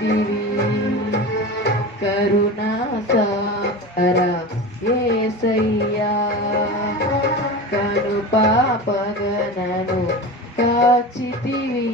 నిలిచితివి కరుణా ఏసయ్యా కను పాపగనను కాచితివి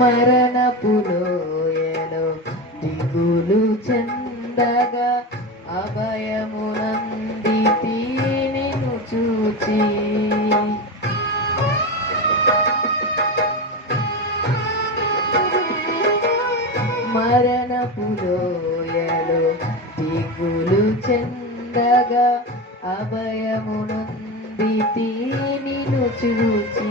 మరణపులోయలో దిగులు చెందగా అభయమునంది నిన్ను చూచి. మరణపులోయలో దిగులు చెందగా అభయమునంది నిన్ను చూచి.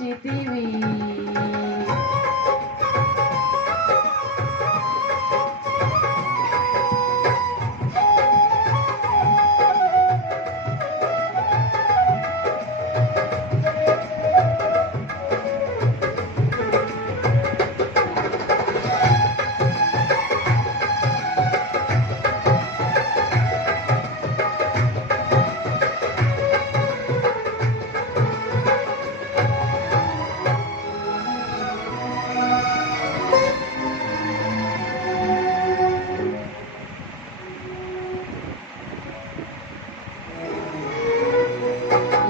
కాచితివి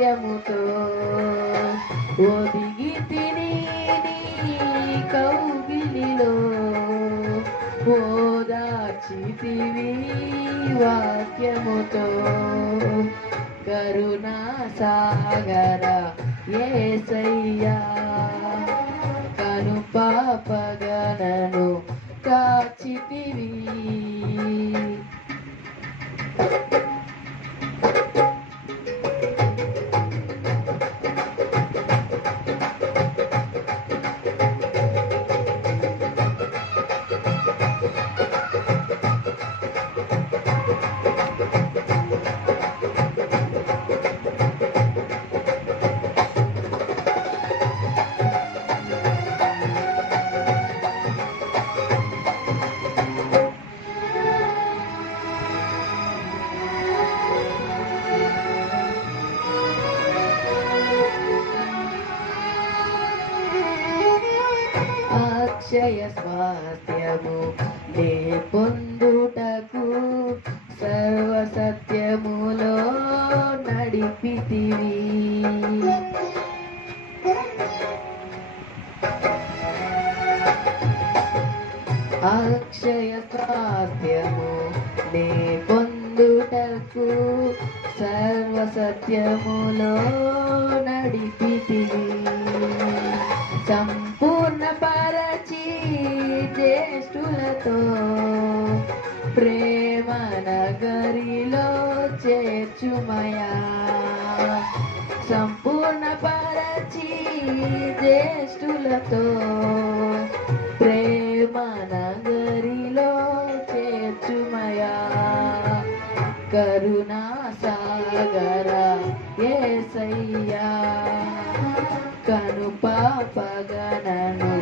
వాక్యముతో ఒదిగి తిని కౌగిలిలో ఓదాచితివి వాక్యముతో. కరుణా సాగర ఏసయ్యా అక్షయ స్వాస్థ్యము నే పొందుటకు సర్వ సత్యములో నడిపితివి అక్షయ స్వాస్థ్యము నే పొందుటకు సర్వ సత్యములో నడిపితివి ప్రేమతో ప్రేమ నగరిలో చేర్చుమయా. సంపూర్ణ పరచి జ్యేష్ఠులతో ప్రేమ నగరిలో చేర్చుమయా. కరుణా సాగర ఏసయ్యా. కను పాపగనను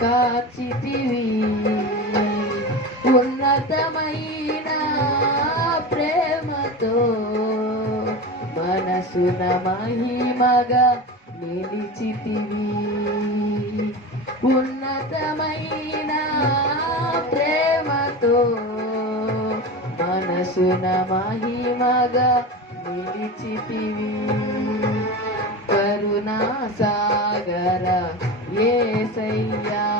కాచితివి. ఉన్నతమైన ప్రేమతో మనసున మహిమగా నిలిచితివి. ఉన్నతమైన ప్రేమతో మనసున మహిమగా నిలిచితివి. కరుణా సాగర ఏ సయ్యా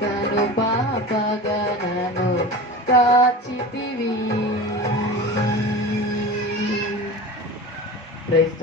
తను కను పాపగనను కాచితివి. ప్రైజ్